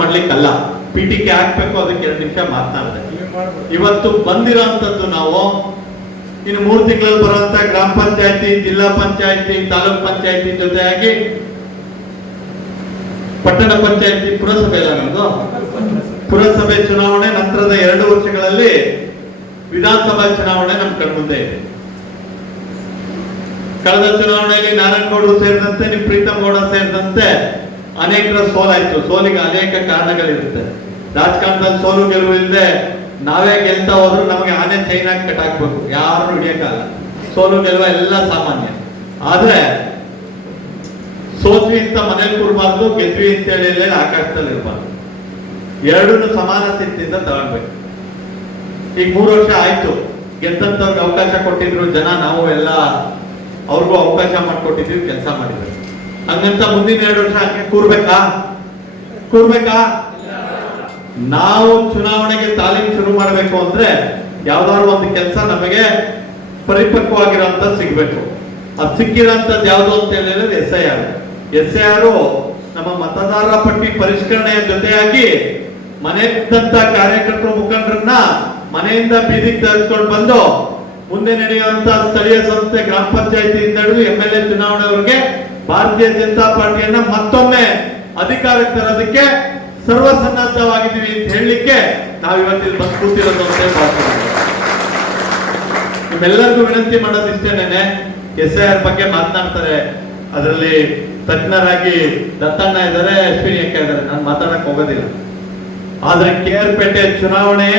ಮಾಡ್ಲಿಕ್ಕಲ್ಲ, PTK ಹಾಕ್ಬೇಕು. ಅದಕ್ಕೆ 2 ನಿಮಿಷ ಮಾತನಾಡಿದೆ. ಇವತ್ತು ಬಂದಿರೋಂಥದ್ದು ನಾವು ಇನ್ನು 3 ತಿಂಗಳಲ್ಲಿ ಬರುವಂತ ಗ್ರಾಮ ಪಂಚಾಯತಿ, ಜಿಲ್ಲಾ ಪಂಚಾಯತಿ, ತಾಲೂಕ್ ಪಂಚಾಯತಿ ಜೊತೆಯಾಗಿ ಪಟ್ಟಣ ಪಂಚಾಯತಿ, ಪುರಸಭೆ ಇಲ್ಲ ನಮ್ದು, ಪುರಸಭೆ ಚುನಾವಣೆ ನಂತರದ 2 ವರ್ಷಗಳಲ್ಲಿ ವಿಧಾನಸಭಾ ಚುನಾವಣೆ ನಮ್ ಕಣ್ಮುಂದೆ ಇದೆ. ಕಳೆದ ಚುನಾವಣೆಯಲ್ಲಿ ನಾರಾಯಣಗೌಡರು ಸೇರಿದಂತೆ, ನಿಮ್ ಪ್ರೀತಮ್ ಗೌಡ ಸೇರಿದಂತೆ ಅನೇಕರ ಸೋಲಾಯ್ತು. ಸೋಲಿಗೆ ಅನೇಕ ಕಾರಣಗಳಿರುತ್ತೆ. ರಾಜಕಾರಣದಲ್ಲಿ ಸೋಲು ಗೆಲುವು ಇಲ್ಲದೆ ನಾವೇ ಗೆಲ್ತಾ ಹೋದ್ರು ನಮಗೆ ಆನೆ ಚೈನ್ ಹಾಕಿ ಕಟ್ಟಾಕ್ಬೇಕು, ಯಾರು ಹಿಡಿಯಕ್ಕಾಗಲ್ಲ. ಸೋಲು ಗೆಲುವ ಎಲ್ಲ ಸಾಮಾನ್ಯ. ಆದ್ರೆ ಸೋತ್ವಿ ಅಂತ ಮನೇಲಿ ಕೂರ್ಬಾರ್ದು, ಗೆದ್ವಿ ಅಂತ ಹೇಳಿ ಆಕಾಶದಲ್ಲಿ ಇರಬಾರ್ದು. ಎರಡನ್ನೂ ಸಮಾನ ಸ್ಥಿತಿಯಿಂದ ತಗೊಳ್ಬೇಕು. ಈಗ 3 ವರ್ಷ ಆಯ್ತು, ಗೆದ್ದಂತವ್ರಿಗೆ ಅವಕಾಶ ಕೊಟ್ಟಿದ್ರು ಜನ, ನಾವು ಎಲ್ಲ ಅವ್ರಿಗೂ ಅವಕಾಶ ಮಾಡಿಕೊಟ್ಟಿದ್ವಿ, ಕೆಲಸ ಮಾಡಿದ್ರು. ಹಂಗಂತ ಮುಂದಿನ 2 ವರ್ಷ ಹಂಗೆ ಕೂರ್ಬೇಕಾ? ನಾವು ಚುನಾವಣೆಗೆ ತಾಲೀಮ್ ಶುರು ಮಾಡಬೇಕು ಅಂದ್ರೆ ಯಾವ್ದಾದ್ರು ಒಂದು ಕೆಲಸ ನಮಗೆ ಪರಿಪಕ್ವವಾಗಿರೋಂಥ ಸಿಗ್ಬೇಕು. ಅದು ಸಿಕ್ಕಿರೋಂಥದ್ದು ಯಾವುದು ಅಂತ ಹೇಳಿದ್ರೆ SIR. ನಮ್ಮ ಮತದಾರರ ಪಟ್ಟಿ ಪರಿಷ್ಕರಣೆಯ ಜೊತೆಯಾಗಿ ಮನೆಯಂತ ಕಾರ್ಯಕರ್ತರು, ಮುಖಂಡರನ್ನ ಮನೆಯಿಂದ ಬೀದಿಗೆ ತೆಗೆದುಕೊಂಡು ಬಂದು ಮುಂದೆ ನಡೆಯುವಂತ ಸ್ಥಳೀಯ ಸಂಸ್ಥೆ, ಗ್ರಾಮ ಪಂಚಾಯತಿಯಿಂದ ಹಿಡಿದು MLA ಚುನಾವಣೆವರೆಗೆ ಭಾರತೀಯ ಜನತಾ ಪಾರ್ಟಿಯನ್ನ ಮತ್ತೊಮ್ಮೆ ಅಧಿಕಾರಕ್ಕೆ ತರೋದಕ್ಕೆ ಸರ್ವಸನ್ನದ್ಧವಾಗಿದ್ದೀವಿ ಅಂತ ಹೇಳಲಿಕ್ಕೆ ನಾವು ಇವತ್ತಿಲ್ಲಿ ಬಂದು ಕೂತಿರೋದು ಅಂತ ಭಾವಿಸ್ತೀವಿ. ನಿಮ್ಮೆಲ್ಲರಿಗೂ ವಿನಂತಿ ಮಾಡೋದಿಷ್ಟೇನೆ, SIR ಬಗ್ಗೆ ಮಾತನಾಡ್ತಾರೆ, ಅದರಲ್ಲಿ ತಜ್ಞರಾಗಿ ದತ್ತಣ್ಣ ಇದ್ದಾರೆ, ಅಶ್ವಿನಿ ಅಕ್ಕ ಇದ್ದಾರೆ, ನಾನು ಮಾತಾಡಕ್ ಹೋಗೋದಿಲ್ಲ. ಆದ್ರೆ KR-ಪೇಟೆ ಚುನಾವಣೆ,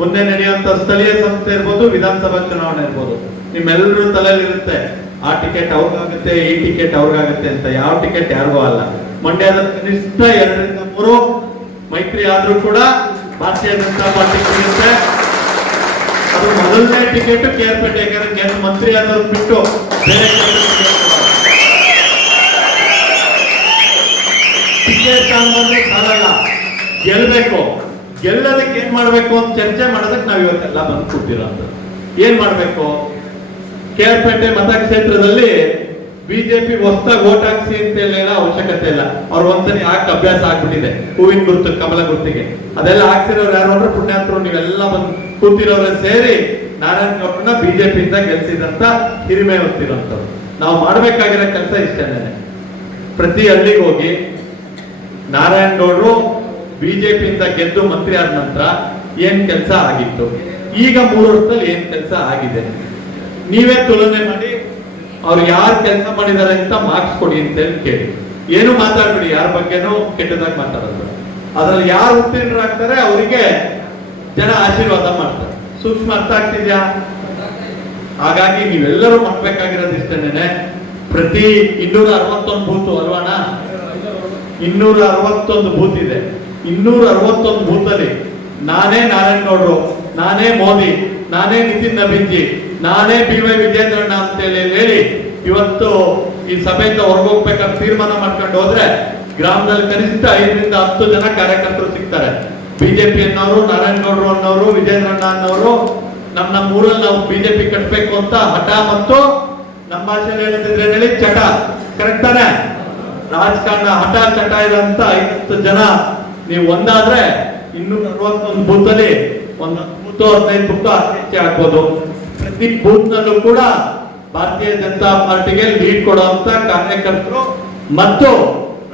ಮುಂದೆ ನಡೆಯುವಂತ ಸ್ಥಳೀಯ ಸಂಸ್ಥೆ ಇರ್ಬೋದು, ವಿಧಾನಸಭಾ ಚುನಾವಣೆ ಇರ್ಬೋದು, ನಿಮ್ಮೆಲ್ಲರೂ ತಲೆಯಲ್ಲಿ ಇರುತ್ತೆ ಆ ಟಿಕೆಟ್ ಅವ್ರಿಗಾಗುತ್ತೆ, ಈ ಟಿಕೆಟ್ ಅವ್ರಿಗಾಗುತ್ತೆ ಅಂತ. ಯಾವ ಟಿಕೆಟ್ ಯಾರಿಗೂ ಅಲ್ಲ. ಮಂಡ್ಯದ ಕನಿಷ್ಠ 2 ರಿಂದ 3 ಮೈತ್ರಿ ಆದ್ರೂ ಕೂಡ ಭಾರತೀಯ ಜನತಾ ಪಾರ್ಟಿ ಸಿಗುತ್ತೆ. ಅದು ಮೊದಲನೇ ಟಿಕೆಟ್ KR-ಪೇಟೆ. ಕೇಂದ್ರ ಮಂತ್ರಿ ಆದವ್ರು ಬಿಟ್ಟು ಬೇರೆ ಟಿಕೆಟ್ ತಗೊಂಡ್ಬಂದ್ರೆ ಸಾಲಲ್ಲ, ಗೆಲ್ಬೇಕು. ಗೆಲ್ಲದಕ್ಕೆ ಏನ್ ಮಾಡ್ಬೇಕು ಅಂತ ಚರ್ಚೆ ಮಾಡೋದಕ್ಕೆ ನಾವ್ ಇವತ್ತೆಲ್ಲ ಬಂದು ಕೂತಿರೋದು. ಏನ್ ಮಾಡ್ಬೇಕು? KR-ಪೇಟೆ ಮತಕ್ಷೇತ್ರದಲ್ಲಿ ಬಿಜೆಪಿ ಹೊಸದಾಗಿ ವೋಟ್ ಹಾಕ್ಸಿ ಅಂತ ಹೇಳೋ ಅವಶ್ಯಕತೆ ಇಲ್ಲ. ಅವ್ರು ಒಂದ್ಸರಿ ಹಾಕಿ ಅಭ್ಯಾಸ ಆಗ್ಬಿಟ್ಟಿದೆ. ಹೂವಿನ ಗುರುತು, ಕಮಲ ಗುರುತಿಗೆ ಅದೆಲ್ಲ ಹಾಕ್ಸಿರೋರು ಯಾರು ಅಂದ್ರೆ ಪುಣ್ಯಾತ್ರು ನೀವೆಲ್ಲ ಬಂದು ಕೂತಿರೋರ ಸೇರಿ ನಾರಾಯಣಗೌಡರನ್ನ ಬಿಜೆಪಿಯಿಂದ ಗೆಲ್ಸಿದಂತ ಹಿರಿಮೆ ಹೊತ್ತಿರೋಂಥವ್ರು. ನಾವು ಮಾಡ್ಬೇಕಾಗಿರೋ ಕೆಲಸ ಇಷ್ಟೇನೆ. ಪ್ರತಿ ಹಳ್ಳಿಗೆ ಹೋಗಿ ನಾರಾಯಣಗೌಡರು ಬಿಜೆಪಿಯಿಂದ ಗೆದ್ದು ಮಂತ್ರಿ ಆದ ನಂತರ ಏನ್ ಕೆಲಸ ಆಗಿತ್ತು, ಈಗ 3 ವರ್ಷದಲ್ಲಿ ಏನ್ ಕೆಲಸ ಆಗಿದೆ, ನೀವೇ ತುಲನೆ ಮಾಡಿ ಅವ್ರು ಯಾರು ಕೆಲಸ ಮಾಡಿದ್ದಾರೆ ಅಂತ ಮಾರ್ಕ್ಸ್ ಕೊಡಿ ಅಂತ ಹೇಳಿ ಕೇಳಿ. ಏನು ಮಾತಾಡ್ಬಿಡಿ, ಯಾರ ಬಗ್ಗೆನೂ ಕೆಟ್ಟದಾಗಿ ಮಾತಾಡೋದು. ಅದ್ರಲ್ಲಿ ಯಾರು ಉತ್ತೀರ್ಣರಾಗ್ತಾರೆ ಅವರಿಗೆ ಜನ ಆಶೀರ್ವಾದ ಮಾಡ್ತಾರೆ. ಸೂಕ್ಷ್ಮ ಅರ್ಥ ಆಗ್ತಿದ್ಯಾ? ಹಾಗಾಗಿ ನೀವೆಲ್ಲರೂ ಮಾಡ್ಬೇಕಾಗಿರೋದು ಇಷ್ಟೇನೆ. ಪ್ರತಿ 261 ಬೂತ್ ಅಲ್ವಾಣ, 261 ಬೂತ್ ಇದೆ. 261 ಬೂತಲ್ಲಿ ನಾನೇ ನಾರಾಯಣಗೌಡರು, ನಾನೇ ಮೋದಿ, ನಾನೇ ನಿತಿನ್ ನಬೀನ್ಜಿ, ನಾನೇ BY ವಿಜೇಂದ್ರಣ್ಣ ಅಂತ ಹೇಳಿ ಇವತ್ತು ಈ ಸಭೆಯಿಂದ ಹೊರಗೋಗ್ಬೇಕಾದ್ರೆ ತೀರ್ಮಾನ ಮಾಡ್ಕೊಂಡು ಹೋದ್ರೆ ಗ್ರಾಮದಲ್ಲಿ ಕನಿಷ್ಠ 5 ರಿಂದ 10 ಜನ ಕಾರ್ಯಕರ್ತರು ಸಿಗ್ತಾರೆ. ಬಿಜೆಪಿ ಅನ್ನೋರು, ನಾರಾಯಣಗೌಡರು ಅನ್ನೋರು, ವಿಜೇಂದ್ರಣ್ಣ ಅನ್ನೋರು, ನಮ್ಮ ಊರಲ್ಲಿ ನಾವು ಬಿಜೆಪಿ ಕಟ್ಟಬೇಕು ಅಂತ ಹಠ ಮತ್ತು ನಮ್ಮ ಭಾಷೆಯಲ್ಲಿ ಹೇಳಿದ್ರೆ ಹೇಳಿ ಚಟ. ಕರೆಕ್ಟ್ ತಾನೆ? ರಾಜಕಾರಣ ಹಠ ಚಟ ಇರೋಂತ 50 ಜನ ನೀವು ಒಂದಾದ್ರೆ 261 ಬೂತ್ ಅಲ್ಲಿ 15 ಬುಕ್ ಹೆಚ್ಚೆ ಆಗ್ಬೋದು. ಪ್ರತಿ ಬೂತ್ ನಲ್ಲೂ ಕೂಡ ಭಾರತೀಯ ಜನತಾ ಪಾರ್ಟಿಗೆ ಲೀಡ್ ಕೊಡುವಂತ ಕಾರ್ಯಕರ್ತರು ಮತ್ತು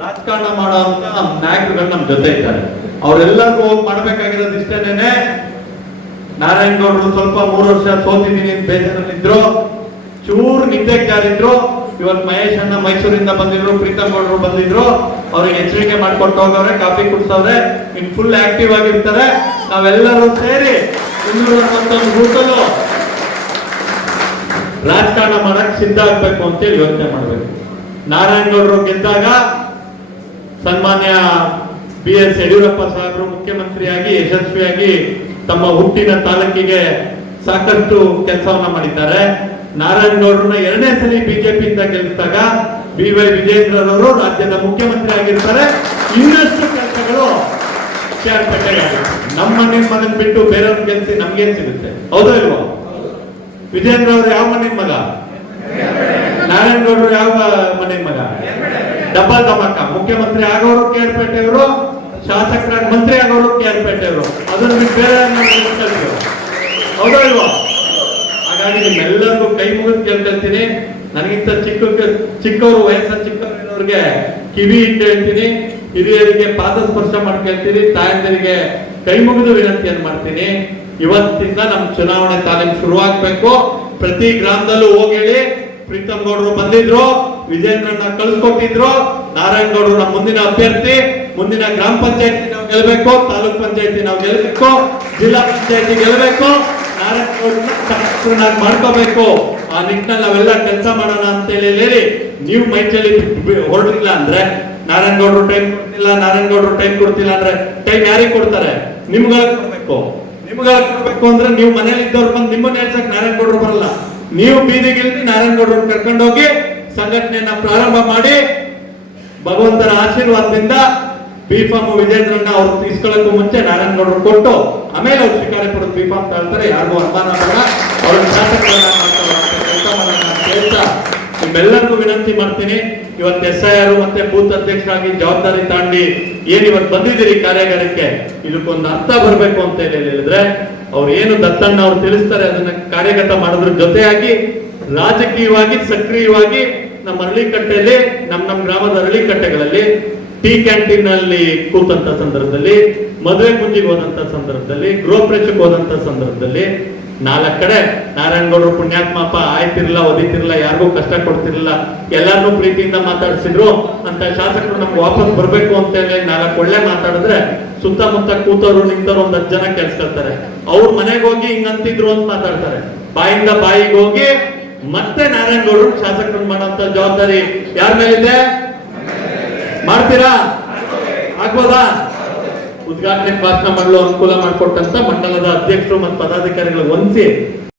ರಾಜಕಾರಣ ಮಾಡುವಂತ ನಾಯಕರುಗಳು ನಮ್ಮ ಜೊತೆ ಇದ್ದಾರೆ. ಅವರೆಲ್ಲರಿಗೂ ಮಾಡ್ಬೇಕಾಗಿರೋದು ಇಷ್ಟೇನೆ. ನಾರಾಯಣಗೌಡರು ಸ್ವಲ್ಪ 3 ವರ್ಷ ಸೋತಿದ್ದೀನಿ ಅಂತ ಬೇಜಾರಲ್ಲಿದ್ರು, ಚೂರ್ ನಿದ್ದೆಗೆ ಜಾರಿದ್ರು. ಇವತ್ತು ಮಹೇಶ್ ಅಣ್ಣ ಮೈಸೂರಿಂದ ಬಂದಿದ್ರು, ಪ್ರೀತಮ್ ಗೌಡರು ಬಂದಿದ್ರು, ಅವ್ರಿಗೆ ಎಚ್ಚರಿಕೆ ಮಾಡ್ಕೊಟ್ಟು ಹೋಗವ್ರೆ, ಕಾಫಿ ಕುಡಿಸವ್ರೆ, ಇನ್ ಫುಲ್ ಆಕ್ಟಿವ್ ಆಗಿರ್ತಾರೆ. ನಾವೆಲ್ಲರೂ ಸೇರಿ 261 ಬೂತಲ್ಲೂ ರಾಜಕಾರಣ ಮಾಡಕ್ ಸಿದ್ಧ ಆಗ್ಬೇಕು ಅಂತೇಳಿ ಯೋಚನೆ ಮಾಡ್ಬೇಕು. ನಾರಾಯಣಗೌಡರು ಗೆದ್ದಾಗ ಸನ್ಮಾನ್ಯ BS ಯಡಿಯೂರಪ್ಪ ಸಾಹೇಬರು ಮುಖ್ಯಮಂತ್ರಿಯಾಗಿ ಯಶಸ್ವಿಯಾಗಿ ತಮ್ಮ ಹುಟ್ಟಿನ ತಾಲೂಕಿಗೆ ಸಾಕಷ್ಟು ಕೆಲಸವನ್ನ ಮಾಡಿದ್ದಾರೆ. ನಾರಾಯಣಗೌಡರನ್ನ 2ನೇ ಸಲ ಬಿಜೆಪಿಯಿಂದ ಗೆಲ್ಲಿಸಿದಾಗ BY ವಿಜೇಂದ್ರರವರು ರಾಜ್ಯದ ಮುಖ್ಯಮಂತ್ರಿ ಆಗಿರ್ತಾರೆ. ಇನ್ನಷ್ಟು ಕೆಲಸಗಳು KR-ಪೇಟೆಗೆ ನಮ್ಮ ಮಣ್ಣಿನ ಮಗನ್ ಬಿಟ್ಟು ಬೇರೆಯವ್ರನ್ನ ಗೆಲ್ಸಿ ನಮ್ಗೇನ್ ಸಿಗುತ್ತೆ? ಹೌದಾ ಇಲ್ವಾ? ವಿಜೇಂದ್ರ ಅವರು ಯಾವ ಮಣ್ಣಿನ ಮಗ? ನಾರಾಯಣಗೌಡರು ಯಾವ ಮಣ್ಣಿನ ಮಗ? ಡಬಲ್ ಧಮಾಕ. ಮುಖ್ಯಮಂತ್ರಿ ಆಗೋರು KR-ಪೇಟೆಯವರು, ಶಾಸಕರಾಗಿ ಮಂತ್ರಿ ಆಗೋರು KR ಅವರು, ಅದನ್ನು ಬಿಟ್ಟು ಬೇರೆ ಹೌದಾ ಇಲ್ವಾ? ಹಾಗಾಗಿ ನಿಮ್ಮೆಲ್ಲರಿಗೂ ಕೈ ಮುಗಿದು ಕೇಳ್ಕೊಳ್ತೀನಿ. ನನಗಿಂತ ಚಿಕ್ಕವರು ವಯಸ್ಸಲ್ಲಿ ಚಿಕ್ಕವರಿಗೆ ಕಿವಿ ಇಟ್ಟು ಹೇಳ್ತೀನಿ, ಹಿರಿಯರಿಗೆ ಪಾದ ಸ್ಪರ್ಶ ಮಾಡ್ಕೊಳ್ತೀನಿ, ತಾಯಂದಿರಿಗೆ ಕೈ ಮುಗಿದು ವಿನಂತಿಯನ್ನು ಮಾಡ್ತೀನಿ. ಇವತ್ತಿಂದ ನಮ್ಮ ಚುನಾವಣೆ ತಾಲೀಮು ಶುರುವಾಗಬೇಕು. ಪ್ರತಿ ಗ್ರಾಮದಲ್ಲೂ ಹೋಗಿ ಹೇಳಿ, ಪ್ರೀತಮ್ ಗೌಡರು ಬಂದಿದ್ರು, ವಿಜೇಂದ್ರಣ್ಣ ಕಳಿಸ್ಕೊಟ್ಟಿದ್ರು, ನಾರಾಯಣಗೌಡರು ನಮ್ಮ ಮುಂದಿನ ಅಭ್ಯರ್ಥಿ, ಮುಂದಿನ ಗ್ರಾಮ ಪಂಚಾಯತಿ ನಾವು ಗೆಲ್ಲಬೇಕು, ತಾಲೂಕ್ ಪಂಚಾಯತಿ ನಾವು ಗೆಲ್ಲಬೇಕು, ಜಿಲ್ಲಾ ಪಂಚಾಯತಿ ಗೆಲ್ಲಬೇಕು, ನಾರಾಯಣಗೌಡರನ್ನ ಮಾಡ್ಕೋಬೇಕು. ಆ ನಿಟ್ಟಿನಲ್ಲಿ ನಾವೆಲ್ಲ ಕೆಲಸ ಮಾಡೋಣ ಅಂತ ಹೇಳಿ ನೀವು ಮೈಚಲ್ಲಿ ಹೊರಡ್ಲಿಲ್ಲ ಅಂದ್ರೆ, ನಾರಾಯಣಗೌಡರು ಟೈಮ್ ಕೊಡ್ತಿಲ್ಲ, ನಾರಾಯಣಗೌಡರು ಟೈಮ್ ಕೊಡ್ತಿಲ್ಲ ಅಂದ್ರೆ ಟೈಮ್ ಯಾರಿಗೆ ಕೊಡ್ತಾರೆ? ನಿಮ್ಗಳಿಗೆ ಕೊಡ್ಬೇಕು. ನಿಮ್ಗಳಿಗೆ ಕೊಡ್ಬೇಕು ಅಂದ್ರೆ ನೀವು ಮನೇಲಿ ಇದ್ದವ್ರು ಬಂದು ನಿಮ್ಮನ್ನ ಹೇಳ್ಸಕ್ ನಾರಾಯಣಗೌಡರು ಬರಲ್ಲ. ನೀವು ಬೀದಿಗಿಲ್ದಿ ನಾರಾಯಣಗೌಡರನ್ನ ಕರ್ಕೊಂಡೋಗಿ ಸಂಘಟನೆಯನ್ನ ಪ್ರಾರಂಭ ಮಾಡಿ, ಭಗವಂತನ ಆಶೀರ್ವಾದದಿಂದ B.Pharm ವಿಜೇಂದ್ರಣ್ಣ ಅವ್ರು ಇಸ್ಕೊಳ್ಳೋಕ್ಕೂ ಮುಂಚೆ ನಾರಾಯಣಗೌಡರು ಕೊಟ್ಟು ಆಮೇಲೆ ಅವ್ರು ಶಿಕಾರಿಪುರದ B.Pharm ತಾಳ್ತಾರೆ. ಯಾರಿಗೂ ಅನುಮಾನ ಬೇಡ, ಅವ್ರ ಶಾಸಕರನ್ನ ಕೆಲಸ ಮಾಡೋಣ ಅಂತ ಹೇಳ್ತಾ ನಿಮ್ಮೆಲ್ಲರಿಗೂ ವಿನಂತಿ ಮಾಡ್ತೀನಿ. ಇವತ್ತು SIR ಮತ್ತೆ ಬೂತ್ ಅಧ್ಯಕ್ಷರಾಗಿ ಜವಾಬ್ದಾರಿ ತಾಂಡಿ ಏನ್ ಇವತ್ತು ಬಂದಿದ್ದೀರಿ ಕಾರ್ಯಾಗಾರಕ್ಕೆ, ಇದಕ್ಕೊಂದು ಅರ್ಥ ಬರಬೇಕು ಅಂತ ಹೇಳಿದ್ರೆ, ಅವ್ರು ಏನು ದತ್ತಣ್ಣ ಅವ್ರು ತಿಳಿಸ್ತಾರೆ ಅದನ್ನ ಕಾರ್ಯಗತ ಮಾಡೋದ್ರ ಜೊತೆಯಾಗಿ ರಾಜಕೀಯವಾಗಿ ಸಕ್ರಿಯವಾಗಿ ನಮ್ಮ ಅರಳಿಕಟ್ಟೆಯಲ್ಲಿ ನಮ್ಮ ಗ್ರಾಮದ ಅರಳಿಕಟ್ಟೆಗಳಲ್ಲಿ ಟೀ ಕ್ಯಾಂಟೀನ್ ನಲ್ಲಿ ಕೂತಂತ ಸಂದರ್ಭದಲ್ಲಿ, ಮದುವೆ ಕುಂಜಿಗೆ ಹೋದಂತ ಸಂದರ್ಭದಲ್ಲಿ, ಗೃಹ ಪ್ರವೇಶಕ್ಕೆ ಹೋದಂತ ಸಂದರ್ಭದಲ್ಲಿ 4 ಕಡೆ ನಾರಾಯಣಗೌಡರು ಪುಣ್ಯಾತ್ಮಪ್ಪ ಆಯ್ತಿರ್ಲಿಲ್ಲ, ಓದಿತಿರ್ಲಿಲ್ಲ, ಯಾರಿಗೂ ಕಷ್ಟ ಕೊಡ್ತಿರ್ಲಿಲ್ಲ, ಎಲ್ಲಾರನ್ನೂ ಪ್ರೀತಿಯಿಂದ ಮಾತಾಡ್ಸಿದ್ರು ಅಂತ ಶಾಸಕರು ನಮ್ಗೆ ವಾಪಸ್ ಬರ್ಬೇಕು ಅಂತ ಹೇಳಿ 4 ಒಳ್ಳೆ ಮಾತಾಡಿದ್ರೆ ಸುತ್ತಮುತ್ತ ಕೂತವ್ರು ನಿಂತವ್ರು ಒಂದು 10 ಜನ ಕೆಲ್ಸ್ಕೊಳ್ತಾರೆ. ಅವ್ರ ಮನೆಗೆ ಹೋಗಿ ಹಿಂಗಂತಿದ್ರು ಅಂತ ಮಾತಾಡ್ತಾರೆ. ಬಾಯಿಂದ ಬಾಯಿಗೆ ಹೋಗಿ ಮತ್ತೆ ನಾರಾಯಣಗೌಡರು ಶಾಸಕರನ್ನ ಮಾಡೋಂತ ಜವಾಬ್ದಾರಿ ಯಾರ ಮೇಲಿದೆ? ಮಾಡ್ತೀರಾ? ಆಗ್ಬೋದಾ? ಉದ್ಘಾಟನೆ ಭಾಷಣ ಮಾಡಲು ಅನುಕೂಲ ಮಾಡಿಕೊಟ್ಟಂತ ಮಂಡಲದ ಅಧ್ಯಕ್ಷರು ಮತ್ತು ಪದಾಧಿಕಾರಿಗಳು ಹೊಂದಿಸಿ